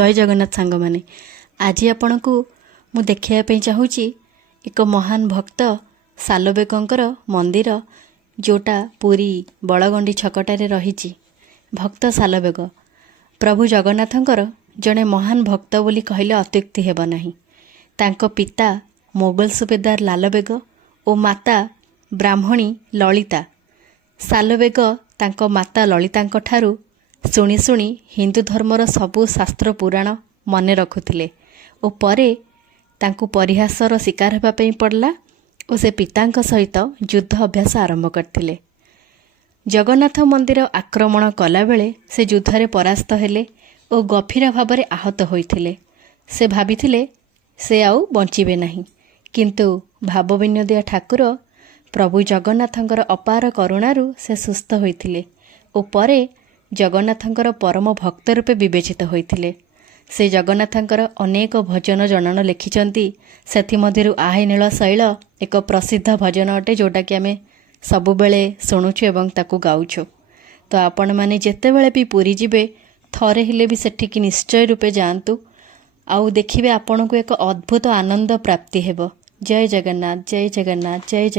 जय जगन्नाथ सांग माने आज आपण को मु देखिया चाहूँगी एक महान भक्त सालबेगंकर मंदिर जोटा पुरी balagandi छकटारे रही। भक्त सालबेग प्रभु जगन्नाथंकर जड़े महान भक्त बोली कहले अत्युक्ति हेब नाही। तांको पिता मोगल सुबेदार लालबेग और माता ब्राह्मणी ललिता। सालबेग तांको माता ललितांको ठारू शुणी शुणी हिंदू धर्मर सबु शास्त्र पुराण मने रखुथिले और परे तांको परिहासर शिकार हेबा पई पड़ला और से पितांक सहित युद्ध अभ्यास आरंभ करथिले। जगन्नाथ मंदिर आक्रमण कला बेले से युद्धरे परास्त हेले और गभीर भावरे आहत होइथिले। से भाबिथिले से आउ बंचिबे नाही, किंतु भावविनोदिया ठाकुर प्रभु जगन्नाथंकर अपार करुणारू से सुस्थ होइथिले और परे जगन्नाथंकर परम भक्त रूपे विवेचित होइथिले। से जगन्नाथंकर अनेक भजन जनन लिखिचंती। सेथिमध्यरु आहे नील शैल एक प्रसिद्ध भजन अटे जोटा कि आमे सबुबेले शुणुछु एवं ताकू गाउछु। तो आपण माने जेतेबेले भी पुरी जिबे थरे हेले भी सेठिकी निश्चय रूपे जांतु आउ देखिबे आपनको एक अद्भुत आनंद प्राप्ति हेबो। जय जगन्नाथ जय जगन्नाथ जय जगन्नाथ।